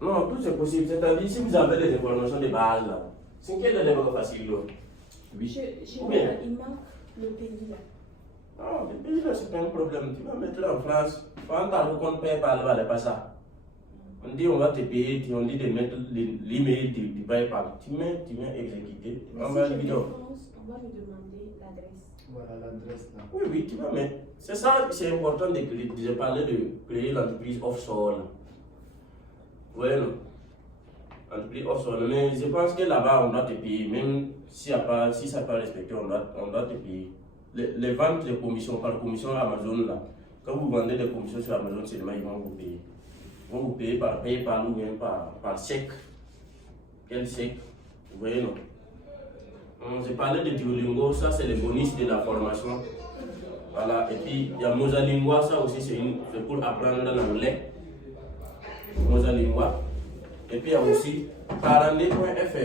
Non, tout c'est possible. C'est-à-dire, si vous avez des informations de base là, c'est quel est le facile? Oui. Il manque le pays là. Non, le pays là, c'est pas un problème. Tu vas mettre en France. Quand tu as le compte PayPal, va pas ça. On dit on va te payer, on dit de mettre l'email du PayPal. Tu mets exécuter. On va Si je lui dépense, on va me demander l'adresse. Voilà l'adresse là. Oui, tu vas mettre. C'est ça, c'est important de parler de créer l'entreprise offshore. Oui, non. Entreprise offshore. Mais je pense que là-bas, on doit te payer. Même si ça n'est pas respecté, on doit te payer. Les ventes de commissions, par commission Amazon, là, quand vous vendez des commissions sur Amazon, seulement ils vont vous payer. Ils vont vous payer par PayPal ou bien par chèque. Quel chèque? Vous voyez, non? J'ai parlé de Duolingo, ça c'est le bonus de la formation. Voilà, et puis il y a Mosalingua, ça aussi c'est pour apprendre l'anglais. Mosalingua. Et puis il y a aussi Karandé.fr.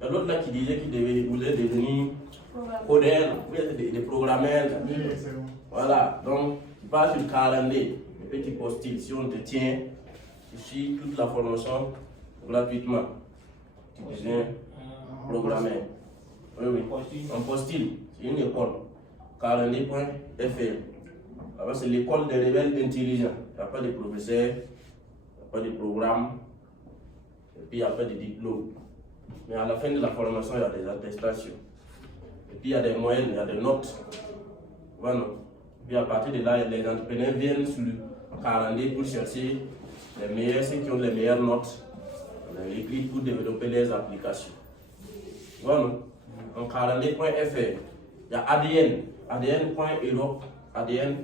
Il y a l'autre là qui disait qu'il voulait devenir codeur, des programmeurs. Oui, c'est bon. Voilà, donc tu pars sur Karandé, le petit postille, si on te tient, tu suis toute la formation gratuitement. Tu deviens programmeur. Oui, en postille, c'est une école. Karandé.fr. Alors c'est l'école des rebelles intelligents. Il n'y a pas de professeurs, il n'y a pas de programme, et puis il n'y a pas de diplôme. Mais à la fin de la formation, il y a des attestations. Et puis il y a des moyennes, il y a des notes. Voilà. Puis à partir de là, les entrepreneurs viennent sur le Karandé pour chercher les meilleurs, ceux qui ont les meilleures notes, les écrits pour développer les applications. Voilà. En Karandé.fr, il y a ADN, ADN.Europe, ADN.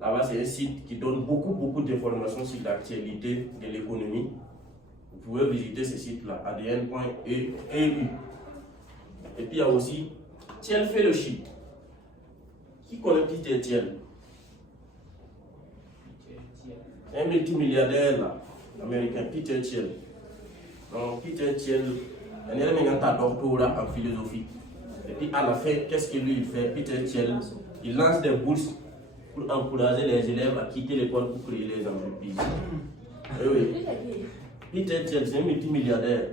Là-bas, c'est un site qui donne beaucoup d'informations sur l'actualité de l'économie. Vous pouvez visiter ce site-là, adn.eu. Et puis il y a aussi Thiel Fellowship. Qui connaît Peter Thiel? Un multimilliardaire là, américain, Peter Thiel. Donc Peter Thiel, il a un doctorat en philosophie. Et puis à la fin, qu'est-ce que lui il fait? Peter Thiel, il lance des bourses pour encourager les élèves à quitter l'école pour créer les entreprises. Et oui. Peter Thiel, c'est un multimilliardaire.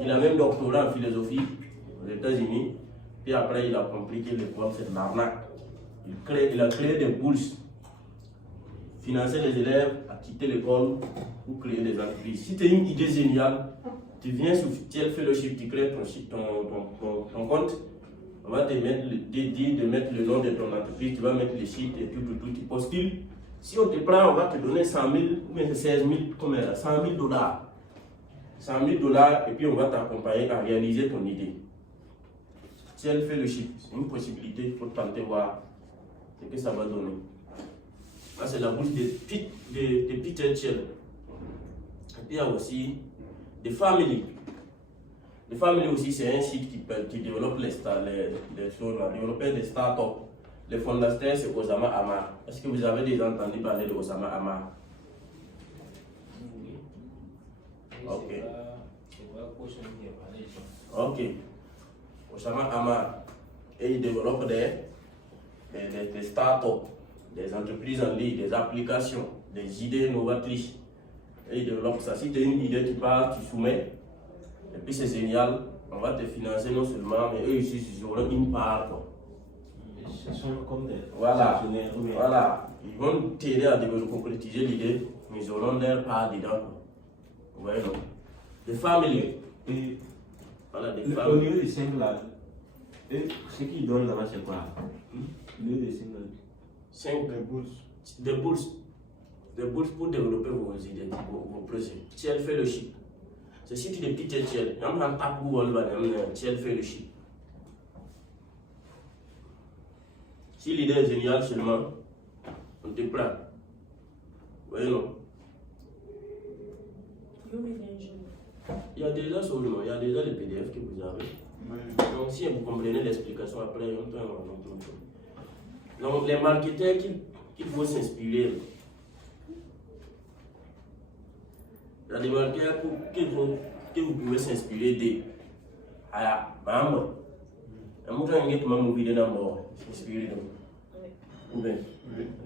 Il a même doctorat en philosophie aux États-Unis. Puis après, il a compris que l'école, c'est de l'arnaque. Il a créé des bourses, financer les élèves à quitter l'école pour créer des entreprises. Si tu as une idée géniale, tu viens sur Thiel Fellowship, tu crées ton compte. On va te dire de mettre le nom de ton entreprise, tu vas mettre les sites et tout, tu postules. Si on te prend, on va te donner 100 000 ou 16 000, combien là? 100 000 $. 100 000 $ et puis on va t'accompagner à réaliser ton idée. Thiel Fellowship, c'est une possibilité, il faut tenter voir ce que ça va donner. Là, c'est la bourse de Peter Thiel. Et puis il y a aussi des familles. Les familles aussi, c'est un site qui développe les choses, développer des startups. Le fondateur, c'est Osama Hamar. Est-ce que vous avez déjà entendu parler de Osama Hamar? Oui. Ok. C'est Ok. Osama Hamar. Et il développe des startups, des entreprises en ligne, des applications, des idées novatrices. Et il développe ça. Si tu as une idée, tu pars, tu soumets. Et puis c'est génial. On va te financer non seulement, mais eux aussi, ils auront une part. Ce sont comme des Voilà. actionnaires. Voilà. Ils vont t'aider à concrétiser l'idée, mais ils auront leur part dedans. Vous voyez, non? Des familles. Et Voilà, des au familles. niveau des 5 là, ce qu'ils donnent là-bas, c'est quoi? Au niveau des 5 là. 5 Les bourses. des bourses. Des bourses pour développer vos idées, vos projets. Thiel Fellowship. C'est le site de Peter Thiel. Il y a un tap Google, Thiel Fellowship. Si l'idée est géniale seulement, on te prend. Vous voyez, non? Il y a déjà seulement, il y a déjà les PDF que vous avez. Oui. Donc si vous comprenez l'explication après, on peut avoir un autre. Donc les marketeurs qu'il faut s'inspirer. Il y a des marketeurs que vous pouvez s'inspirer de. Ah, maman. S'inspirer de.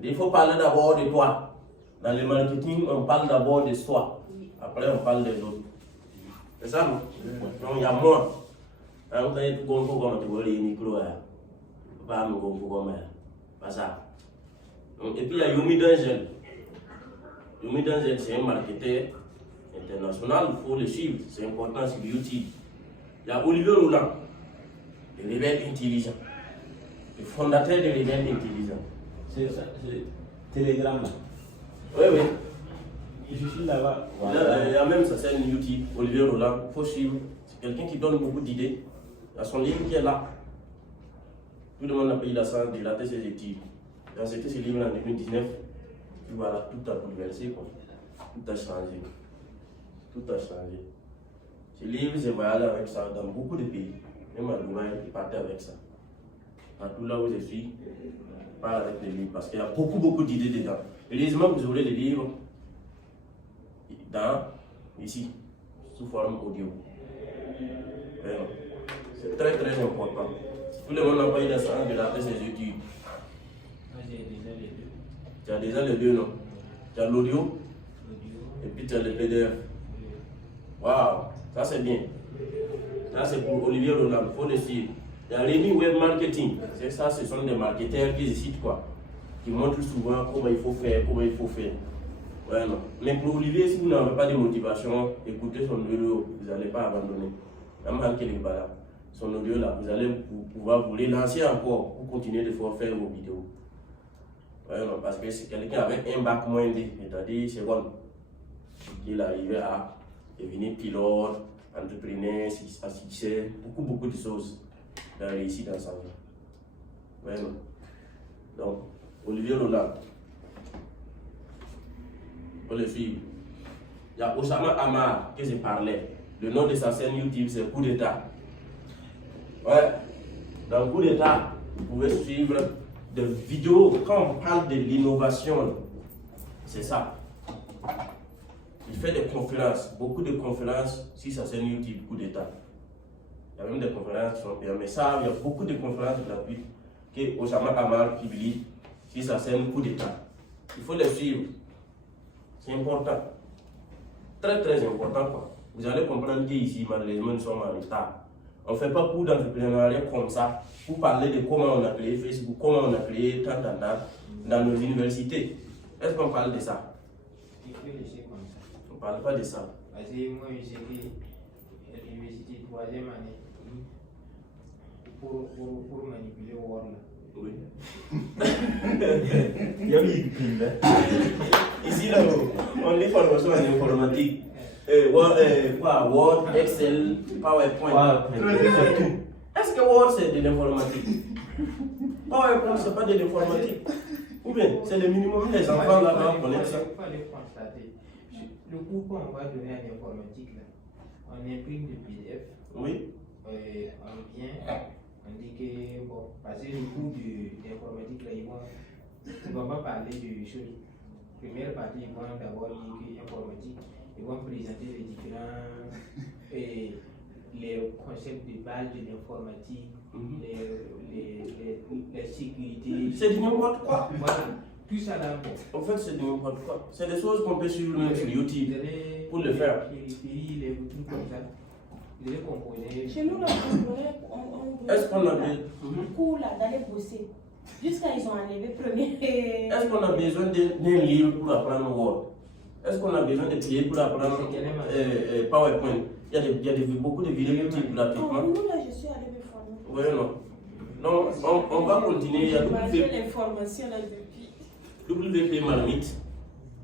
Il faut parler d'abord de toi. Dans le marketing, on parle d'abord de soi. Après, on parle des autres. C'est ça, non? Donc, il y a moi. Vous avez tout compris comment tu vois les micros. Pas me comprendre. Pas ça. Donc, et puis, il y a Yomi Denzel. Yomi Denzel, c'est un marketeur international. Il faut le suivre. C'est important sur YouTube. Il y a Olivier Roland, le rebelle intelligent. Le fondateur de rebelle intelligent. C'est ça, c'est Telegram là. Oui, oui. Je suis là-bas. Il y a même sa chaîne YouTube, Olivier Roland, il faut suivre. C'est quelqu'un qui donne beaucoup d'idées. Il y a son livre qui est là. Tout le monde a payé la chance de rater ses études. Il a acheté ce livre en 2019. Puis voilà, tout a bouleversé. Tout a changé. Tout a changé. Ce livre, j'ai voyagé avec ça dans beaucoup de pays. Même à Dubaï, je partais avec ça. Partout là où je suis, je parle avec les livres parce qu'il y a beaucoup d'idées dedans. Heureusement que vous aurez les livres ici, sous forme audio. C'est très important. Tout le monde n'a pas eu la chance de rater ses études. Moi j'ai déjà les deux. Tu as déjà les deux, non? Tu as l'audio et puis tu as le PDF. Waouh, ça c'est bien. Ça c'est pour Olivier Roland, il faut le suivre. Il y a Rémi Web Marketing. C'est ça, ce sont des marketeurs qui citent quoi, qui montrent souvent comment il faut faire, Ouais, non. Mais pour Olivier, si vous n'avez pas de motivation, écoutez son audio, vous n'allez pas abandonner. Son audio là, vous allez pouvoir vous relancer encore pour continuer de faire vos vidéos. Ouais, non, parce que c'est quelqu'un avec un bac moins D, c'est-à-dire c'est bon. Il est arrivé à devenir pilote, entrepreneur, à succès, beaucoup de choses. Il a réussi dans sa vie. Ouais, non. Donc, Olivier Roland. Pour le suivre. Il y a Osama Amar que je parlais. Le nom de sa chaîne YouTube, c'est Coup d'État. Ouais. Dans Coup d'État, vous pouvez suivre des vidéos. Quand on parle de l'innovation, c'est ça. Il fait des conférences, beaucoup de conférences sur sa chaîne YouTube Coup d'État. Il y a même des conférences qui sont bien. Mais ça, il y a beaucoup de conférences gratuites que Osama Amar publie sur sa chaîne Coup d'État. Il faut les suivre. C'est important. Très important quoi. Vous allez comprendre qu'ici, malheureusement, nous sommes en retard. On ne fait pas cours d'entrepreneuriat comme ça pour parler de comment on a créé Facebook, comment on a créé tant dans nos universités. Est-ce qu'on parle de ça? Il faut laisser comme ça. On ne parle pas de ça. Parce que moi j'ai fait l'université 3e année pour manipuler Word là. Oui. Il y a eu une pile. Ici, là, on est formation en informatique. Word, Excel, PowerPoint. C'est tout. Est-ce que Word c'est de l'informatique? PowerPoint c'est pas de l'informatique. Ou bien c'est le minimum les enfants là-bas connaissent ça. Il fallait constater. Le cours qu'on va donner à l'informatique là, on imprime des PDF. Oui. On vient, on dit que bon, parce que le cours d'informatique là, ils vont pas parler de choses. Première partie, ils vont d'abord dire que informatique. Ils vont présenter les différents les concepts de base de l'informatique, les sécurités. C'est du n'importe quoi. Voilà, tout ça là. En fait, c'est du n'importe quoi. C'est des choses qu'on peut suivre même sur YouTube pour le faire. Les trucs comme ça. Vous allez composer. Chez nous, là, Est-ce qu'on a besoin cours là d'aller bosser? Jusqu'à ils ont enlevé premier. Est-ce qu'on a besoin d'un livre pour apprendre Word? Est-ce qu'on a besoin de payer pour apprendre PowerPoint? Il y a beaucoup de vidéos YouTube gratuitement. Nous là, je suis allée me former. Oui, non. Non, on va continuer. Il y a l'information là depuis. WP Marmite.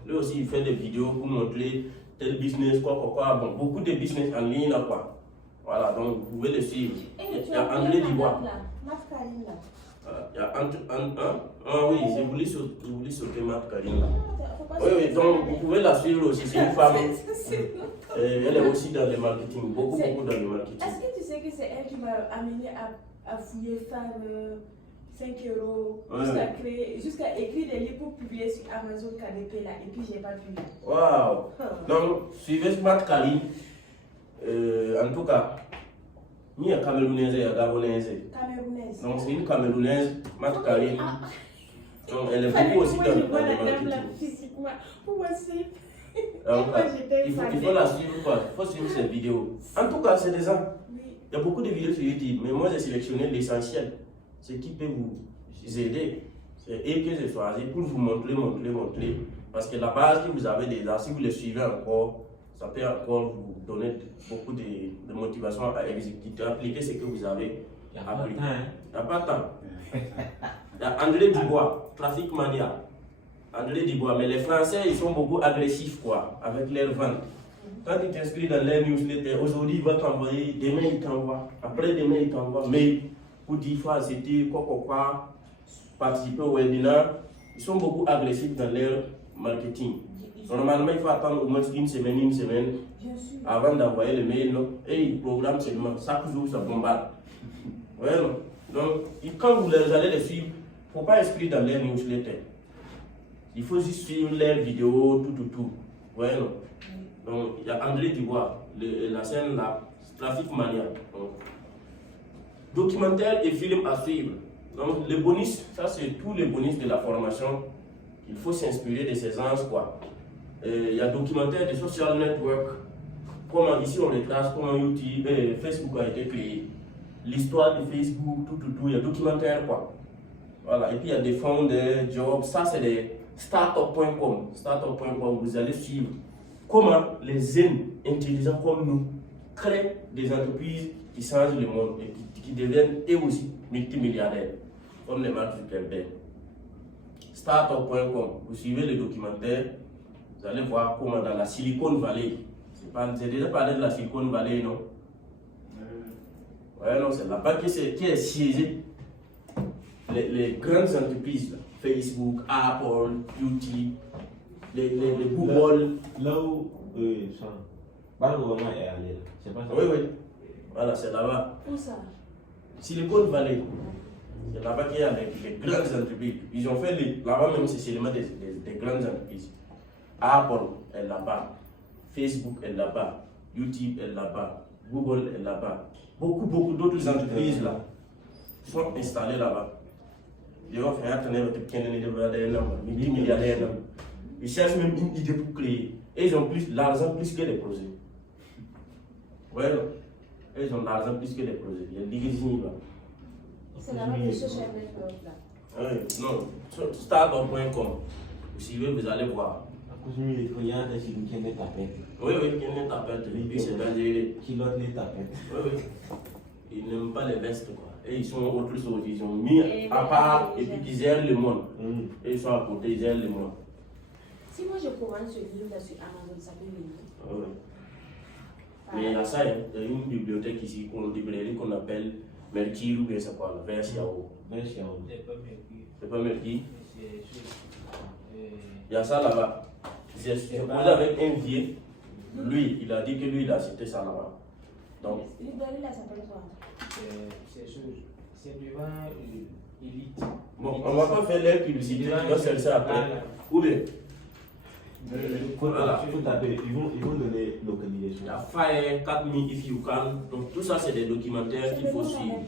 Lui aussi, il fait des vidéos pour montrer tel business, quoi. Bon, beaucoup de business en ligne là, quoi. Voilà, donc vous pouvez le suivre. Il y a André Dubois. Il y a oui, j'ai voulu sauter Marc Karine. Oui, donc vous pouvez la suivre aussi, c'est une femme. Elle est aussi dans le marketing, beaucoup dans le marketing. Est-ce que tu sais que c'est elle qui m'a amené à fouiller Femme 5 €, jusqu'à écrire des livres pour publier sur Amazon KDP là, et puis j'ai pas pu. Waouh! Donc, suivez Smart Karine. En tout cas, il y a Camerounaise et Gabonaise. Camerounaise. Donc, c'est une Camerounaise, Smart Karine. Donc, elle est beaucoup aussi Moi, dans je le vois la dame là marketing. physiquement. Pour moi, c'est. Donc, Moi, j'étais il faut fan. la suivre quoi. Il faut suivre ses vidéos. En tout cas, c'est des gens. Oui. Il y a beaucoup de vidéos sur YouTube, mais moi j'ai sélectionné l'essentiel. Ce qui peut vous aider. C'est et que j'ai choisi pour vous montrer. Parce que la base que vous avez déjà, si vous les suivez encore, ça peut encore vous donner beaucoup de motivation à exécuter, à appliquer ce que vous avez appris. Il n'y a pas de temps. Il y a André Dubois, Trafic Mania. André Dubois, mais les Français ils sont beaucoup agressifs quoi, avec leurs ventes. Quand tu t'inscris dans les newsletters, aujourd'hui il va t'envoyer, demain il t'envoie, après demain il t'envoie, mais pour 10 fois c'était quoi, participer au webinaire, ils sont beaucoup agressifs dans leur marketing. Normalement il faut attendre au moins une semaine Bien sûr. avant d'envoyer le mail, non? Et ils programment seulement, chaque jour ça bombarde. Ouais, non? Donc quand vous allez les suivre, il ne faut pas inscrire dans les newsletters. Il faut juste suivre leurs vidéos, tout. Ouais, non? Donc, il y a André Dubois, la chaîne là, Trafic Mania. Donc, documentaire et film à suivre. Donc, les bonus, ça c'est tous les bonus de la formation. Il faut s'inspirer de ces gens, quoi. Il y a documentaire de social network. Comment ici on retrace comment YouTube, Facebook a été créé. L'histoire de Facebook, tout. Il y a documentaire, quoi. Voilà. Et puis il y a des fonds de jobs. Ça c'est des startup.com. Startup.com, vous allez suivre comment les jeunes intelligents comme nous créent des entreprises qui changent le monde et qui deviennent eux aussi multimilliardaires, comme les Mark Zuckerberg. Startup.com, vous suivez le documentaire, vous allez voir comment dans la Silicon Valley, j'ai déjà parlé de la Silicon Valley, non? Ouais, non, c'est là-bas qui est siégé les grandes entreprises, là. Facebook, Apple, YouTube, les Google. Là où le gouvernement est allé, c'est pas ça? Oui. Voilà, c'est là-bas. Où ça? Silicon Valley. C'est là-bas qu'il y a les grandes entreprises. Ils ont fait là-bas même, c'est seulement des grandes entreprises. Apple est là-bas. Facebook est là-bas. YouTube est là-bas. Google est là-bas. Beaucoup d'autres entreprises là sont installées là-bas. Ils vont faire multimilliardaires. Ils cherchent même une idée pour créer. Et ils ont l'argent plus que les projets. Ouais, non. Et ils ont l'argent plus que les projets. Il y a des gens là. C'est là-bas que je cherche network là. Oui, non. Sur startup.com. Vous suivez, vous allez voir. À cause de les clients, c'est une qui est tapée. Oui, qui est tapette. Et puis c'est dangereux. Qui l'autre n'est tapé. Oui. Ils n'aiment pas les vestes quoi. Et ils sont autre chose. Ils ont mis à part et puis ils gèrent le monde. Et ils sont à côté, ils gèrent le monde. Si moi je commande ce livre là sur Amazon, ça peut venir. Oui. Mais il y a ça, il y a une bibliothèque ici, une librairie qu'on appelle Mercure ou bien c'est quoi, Versiao. C'est pas Mercure. Il y a ça là-bas. J'ai posé avec un vieux. Lui, il a dit que lui, il a cité ça là-bas. Donc, Librairie là s'appelle quoi? C'est devant Elite. bon, on va pas faire l'air publicité, tu vas faire ça après. Où est? Voilà. Faut taper, ils vont donner Il localisation. y a Fire, 4000 if you can. Donc, tout ça, c'est des documentaires qu'il faut suivre.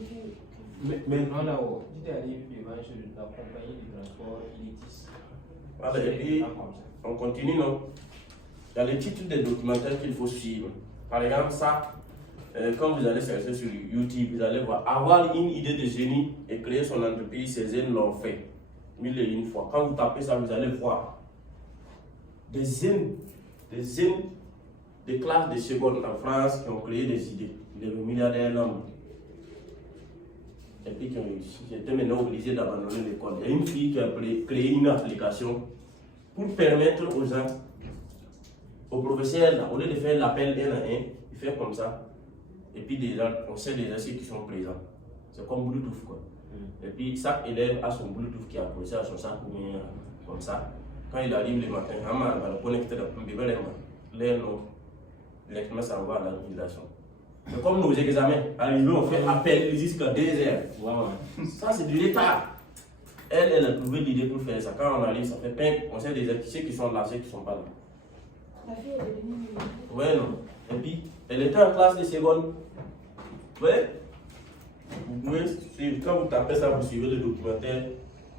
Mais Non, là-haut, tu es allé devant la compagnie de transport Elitis. Voilà, et puis, on continue, non? Il y a les titres des documentaires qu'il faut suivre. Par exemple, ça, quand vous allez chercher sur YouTube, vous allez voir, avoir une idée de génie et créer son entreprise, ces jeunes l'ont fait 1001 fois. Quand vous tapez ça, vous allez voir des jeunes de classe de seconde en France qui ont créé des idées, des milliardaires l'homme. Et puis qui ont réussi. J'étais maintenant obligé d'abandonner l'école. Il y a une fille qui a créé une application pour permettre aux gens, aux professeurs, là, au lieu de faire l'appel un à un, il fait comme ça. Et puis déjà, on sait déjà ceux qui sont présents. C'est comme Bluetooth quoi. Et puis chaque élève a son Bluetooth qui est accroché à son sac ou bien comme ça. Quand il arrive le matin, il va le connecter à l'électrement s'envoie à l'organisation. C'est comme nos examens. Arrivé, on fait appel jusqu'à 2 heures. Wow. Ça, c'est du retard. Elle a trouvé l'idée pour faire ça. Quand on arrive, ça fait peine. On sait déjà ceux qui sont là, ceux qui ne sont pas là. La fille est devenue. Ouais, non. Et puis, elle était en classe de seconde. Ouais. Vous pouvez suivre. Quand vous tapez ça, vous suivez le documentaire,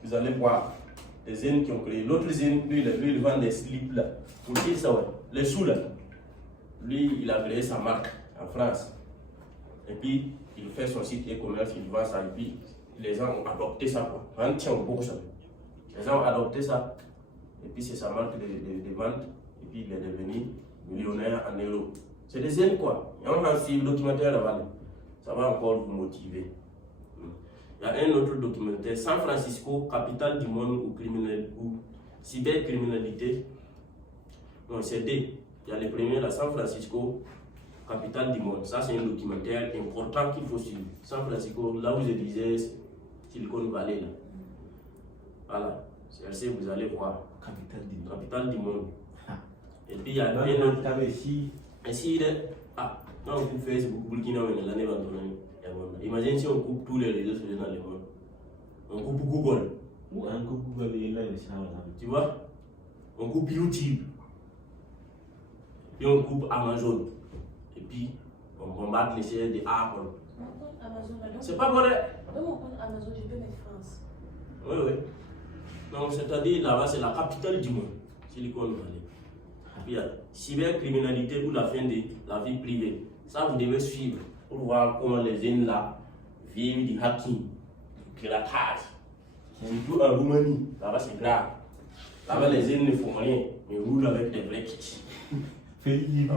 vous allez voir. les Zen qui ont créé. L'autre Zen, lui, il vend des slips là. Pour dire ça, ouais. Les sous là. Lui, il a créé sa marque en France. Et puis, il fait son site e-commerce, il vend ça. Et puis, les gens ont adopté ça. Quoi. Les gens ont adopté ça. Et puis, c'est sa marque de vente. Et puis, il est devenu millionnaire en euros. C'est des Zen quoi. Et on a aussi le documentaire là-bas. Ça va encore vous motiver. Il y a un autre documentaire, San Francisco, capitale du monde ou cybercriminalité. Non, c'est D. Il y a les premiers là, San Francisco, capitale du monde. Ça, c'est un documentaire important qu'il faut suivre. San Francisco, là où je disais Silicon Valley. Là. Voilà. C'est vous allez voir. Capitale du monde. Et puis il y a un autre. Ici, ah, quand on coupe Facebook, Burkina, l'année imagine si on coupe tous les réseaux sociaux dans le monde. On coupe Google. On coupe Google et là, tu vois? On coupe YouTube. Puis on coupe Amazon. Et puis on bombarde les chaînes de Apple. C'est pas vrai. Dans mon compte Amazon, je peux mettre France. Oui, oui. Donc, c'est-à-dire là-bas, c'est la capitale du monde, Silicon Valley. Puis il y a cybercriminalité ou la fin de la vie privée. Ça, vous devez suivre pour voir comment les jeunes là vivent du hacking, du piratage. Surtout en Roumanie, là-bas c'est grave. Là-bas, les jeunes ne font rien, mais roulent avec des vrais kits. Oui, oui. Il y a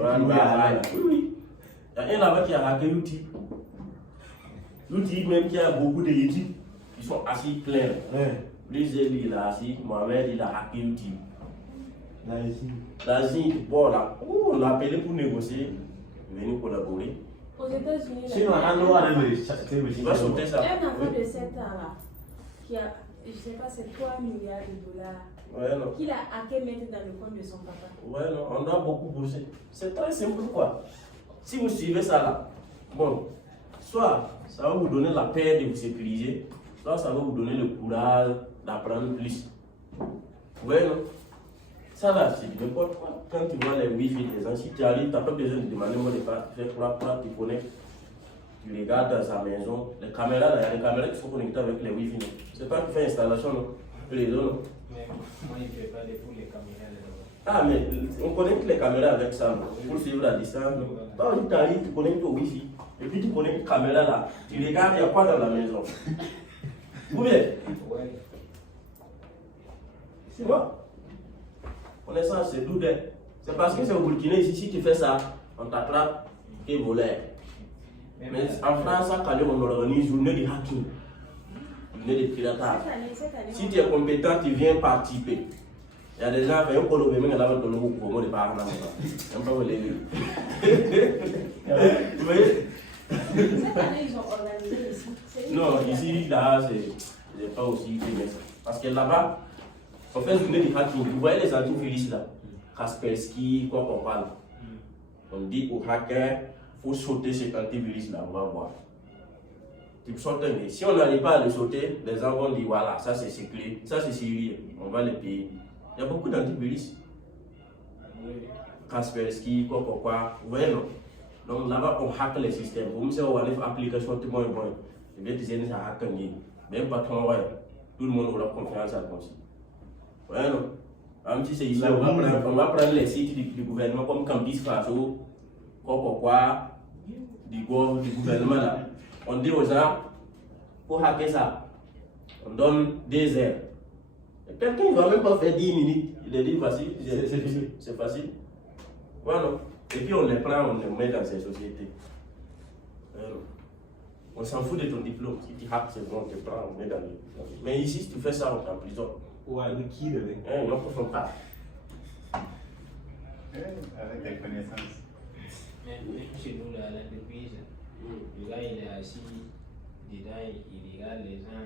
un là-bas qui a hacké l'outil. L'outil même qui a beaucoup de YouTube qui sont assis pleins. Lui, il a assis, Mohamed, il a hacké l'outil. L'Asie, bon là, on l'a appelé pour négocier, venir collaborer. Aux États-Unis, sinon, il va sauter ça. Un enfant de 7 ans là, qui a, je sais pas, c'est 3 milliards de dollars. Ouais, non. Qu'il a hacké mettre dans le compte de son papa. Ouais, non, on a beaucoup bossé. C'est très simple quoi. Si vous suivez ça là, bon, soit ça va vous donner la paix de vous sécuriser, soit ça va vous donner le courage d'apprendre plus. Ouais, non. Ça là, c'est n'importe quoi. Quand tu vois les wifi des gens, si tu arrives, tu n'as pas besoin de demander moi de faire quoi, tu connectes. Tu regardes dans sa maison, les caméras là, il y a des caméras qui sont connectées avec les wifi. C'est toi qui fais l'installation, non? Les deux, non? Mais moi, je ne fais pas pour les caméras là. Ah, mais on connecte les caméras avec ça, pour suivre la distance. Quand tu arrives, tu connectes au wifi. Et puis tu connectes la caméra là. Tu regardes, il y a quoi dans la maison? Ou bien? Ouais. C'est quoi? Connaissance, c'est d'où d'être. C'est parce que c'est au Burkina ici, si tu fais ça, on t'attrape et voleur. Mais en France, à Calais, on organise une journée de hacking, une journée de piratage. Si tu es compétent, tu viens participer. Il y a des gens qui ont colobé, mais ils ont donné au promo de parents. Ils n'ont pas voulu. Vous voyez? Cette année, ils ont organisé ici. Non, ici, là, c'est pas aussi bien ça. Parce que là-bas, on fait une journée de hacking. Vous voyez les antivirus là, Kaspersky, quoi qu'on parle. On dit aux hackers, il faut sauter cet antivirus là, on va voir. Tu sautes, mais si on n'arrive pas à le sauter, les gens vont dire voilà, ça c'est sécurité, ça c'est sérieux, on va le payer. Il y a beaucoup d'antivirus. Kaspersky, quoi. Vous voyez non? Donc là-bas, on hack les systèmes. Vous me savez, on a une application tout le monde. Je vais te dire ça hack un game. Même pas ton ouais. Tout le monde aura confiance à toi aussi. Ouais, non. Même si c'est ici, on va prendre les sites du gouvernement comme Campus Faso, quoi, du gouvernement là. On dit aux gens, pour hacker ça, on donne des heures. Quelqu'un ne va même pas faire 10 minutes. Il est dit facile, c'est facile. Voilà. Et puis on les prend, on les met dans ces sociétés. On s'en fout de ton diplôme. Si tu hackes, c'est bon, on te prend, on met dans les. Mais ici, si tu fais ça, on t'emprisonne. Ouais, le qui le mec? Non, pour son cas. Avec des connaissances. Mais chez nous, l'entreprise, le gars il est assis dedans, il regarde les gens,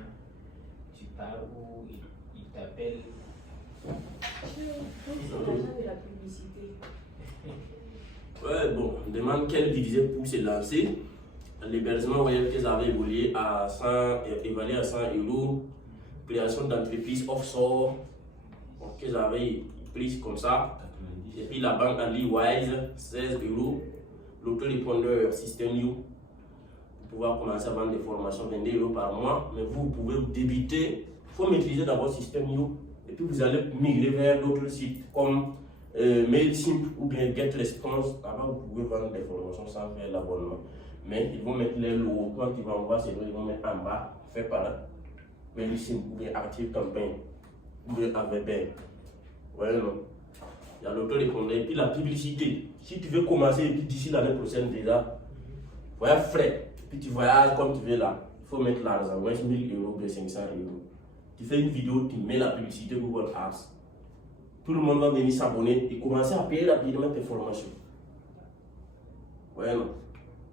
tu parles où, il t'appelle. C'est l'argent de la publicité. Ouais, bon, on demande quel budget pour se lancer. L'hébergement web qu'ils avaient évolué à 100 €. Création d'entreprise offshore qu'ils avaient pris comme ça. Et puis la banque en ligne Wise, 16 €. L'autorépondeur System You, pour pouvoir commencer à vendre des formations, 22 € par mois. Mais vous pouvez débuter. Il faut maîtriser d'abord System You. Et puis vous allez migrer vers d'autres sites comme MailChimp ou bien GetResponse. Là-bas, vous pouvez vendre des formations sans faire l'abonnement. Mais ils vont mettre les logos. Quand ils vont envoyer ces lots, ils vont mettre en bas, fait par MailChimp ou bien ActiveCampaign ou bien AVP. Ouais, non. Il y a l'autorépondeur et puis la publicité. Si tu veux commencer et puis d'ici l'année prochaine déjà, voyage frais, puis tu voyages comme tu veux là, il faut mettre l'argent, 1000 € ou 500 €. Tu fais une vidéo, tu mets la publicité Google Ads. Tout le monde va venir s'abonner et commencer à payer rapidement tes formations. Ouais, non.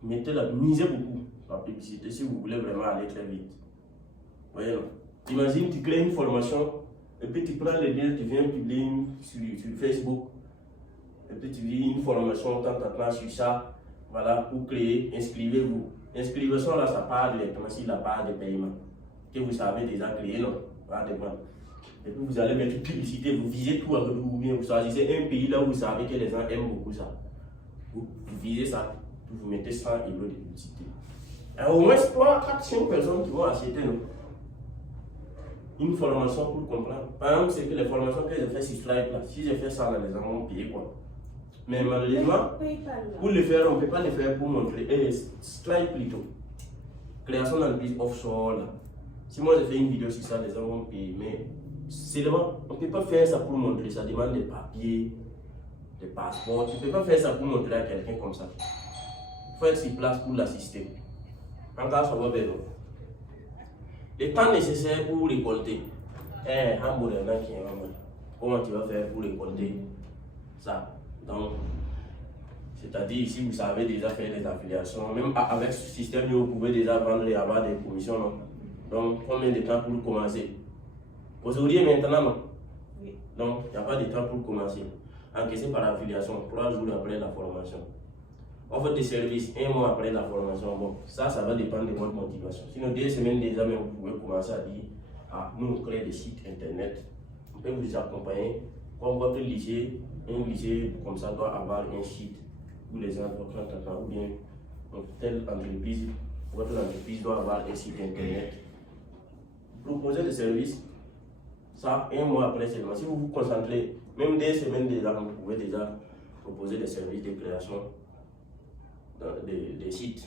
Misez beaucoup la publicité si vous voulez vraiment aller très vite. Ouais, non. Imagine, tu crées une formation. Et puis tu prends les liens, tu viens publier sur Facebook. Et puis tu dis une formation, tant sur ça. Voilà, pour créer, inscrivez-vous. Inscrivez-vous là, ça part directement sur la part de paiement. Que vous savez déjà créer, non? Pas de point. Et puis vous allez mettre publicité, vous visez tout avec vous, bien vous choisissez un pays là où vous savez que les gens aiment beaucoup ça. Vous visez ça, vous mettez 100 € de publicité. Et au moins 3, 4, 5 personnes qui vont acheter, non? Une formation pour comprendre. Par exemple, c'est que les formations que j'ai fait sur Stripe là, si j'ai fait ça là, les gens vont payer quoi. Mais malheureusement, pour le faire, on ne peut pas le faire pour montrer. Stripe plutôt. Création d'entreprise offshore là. Si moi j'ai fait une vidéo sur ça, les gens vont payer. Mais seulement, on ne peut pas faire ça pour montrer. Ça demande des papiers, des passeports. Tu ne peux pas faire ça pour montrer à quelqu'un comme ça. Il faut être sur place pour l'assister. En cas, ça va bien. Le temps nécessaire pour récolter. Comment tu vas faire pour récolter ça? Donc, c'est-à-dire, si vous savez déjà faire des affiliations, même avec ce système, vous pouvez déjà vendre et avoir des commissions. Non? Donc, combien de temps pour commencer? Aujourd'hui, maintenant, non? Oui. Donc, il n'y a pas de temps pour commencer. Encaissé par affiliation, 3 jours après la formation. Offre des services 1 mois après la formation. Bon, ça va dépendre de votre motivation. Sinon, 2 semaines déjà, vous pouvez commencer à dire, nous, on crée des sites internet. On peut vous accompagner. Comme votre lycée, un lycée comme ça doit avoir un site où les gens doivent ou bien telle entreprise, votre entreprise doit avoir un site internet. Proposer des services, ça 1 mois après seulement. Si vous vous concentrez, même 2 semaines déjà, vous pouvez déjà proposer des services de création des sites.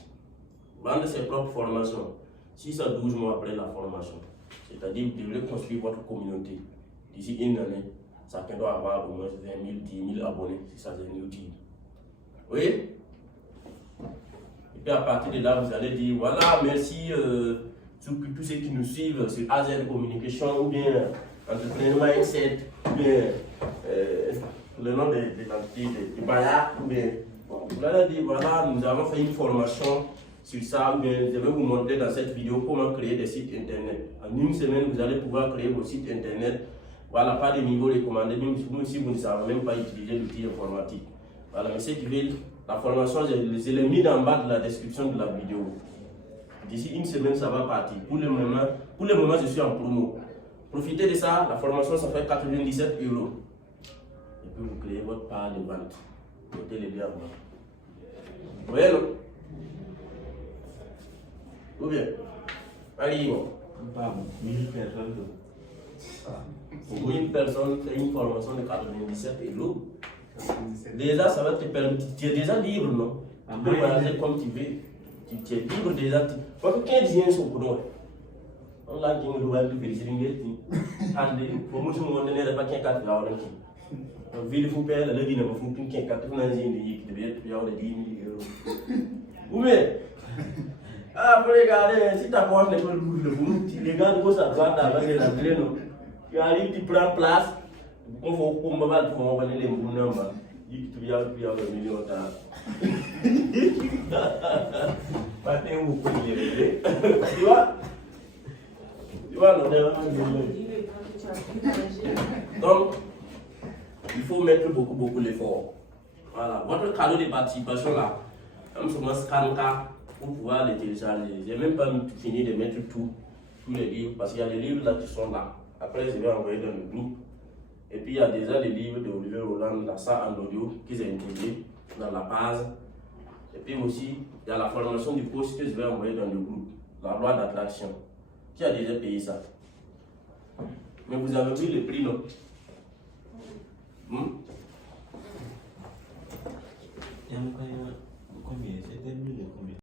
Vendre ses propres formations, 6 à 12 mois après la formation. C'est-à-dire que vous devez construire votre communauté. D'ici 1 année, chacun doit avoir au moins 20 000, 10 000 abonnés si ça devient utile. Oui? Et puis à partir de là, vous allez dire voilà, merci tous ceux qui nous suivent sur AZ Communication ou bien Entrepreneur Mindset ou bien le nom de l'entité de Bayard ou bien. Vous allez dire voilà, nous avons fait une formation sur ça ou bien je vais vous montrer dans cette vidéo comment créer des sites internet. En 1 semaine, vous allez pouvoir créer vos sites internet. Voilà, pas de niveau recommandé, même si vous ne savez même pas utiliser l'outil informatique. Voilà, mais ceux qui veulent la formation, je l'ai mis en bas de la description de la vidéo. D'ici 1 semaine, ça va partir. Pour le moment, je suis en promo. Profitez de ça, la formation, ça fait 97 €. Et puis vous créez votre part de vente. Mettez les deux à moi. Vous voyez, non? Ou bien? Allez, bon. Pas 1000 personnes. Pour une personne, c'est une formation de 97 €. Déjà, ça va te permettre. Tu es déjà libre, non? Tu peux voyager comme tu veux. Tu es libre déjà. Parce que 15 ans sont pour nous. On l'a dit, on doit vérifier une guerre. Pour moi, je ne sais pas qui est 4 ans. Ville faut payer la vie, ne faut plus qu'un 4 ans qui devait être 10 000 €. Ou bien, vous regardez, si ta poche n'est pas lourde, tu regardes gauche à droite avant de l'entrée, non? Tu arrives, tu prends place, on va pour moi, on va les mounons, tu viens le million d'art. Pas de où tu vois? Tu vois, non? Donc, il faut mettre beaucoup d'efforts. Voilà, votre cadeau de participation là, comme sur mon scanner pour pouvoir les télécharger. Je n'ai même pas fini de mettre tous les livres parce qu'il y a les livres là qui sont là. Après, je vais envoyer dans le groupe. Et puis, il y a déjà les livres de Olivier Roland, là, ça en audio, qu'ils ont intégré dans la base. Et puis aussi, il y a la formation du coach que je vais envoyer dans le groupe, la loi d'attraction. Qui a déjà payé ça? Mais vous avez vu le prix, non? Combien? C'était 1000 combien?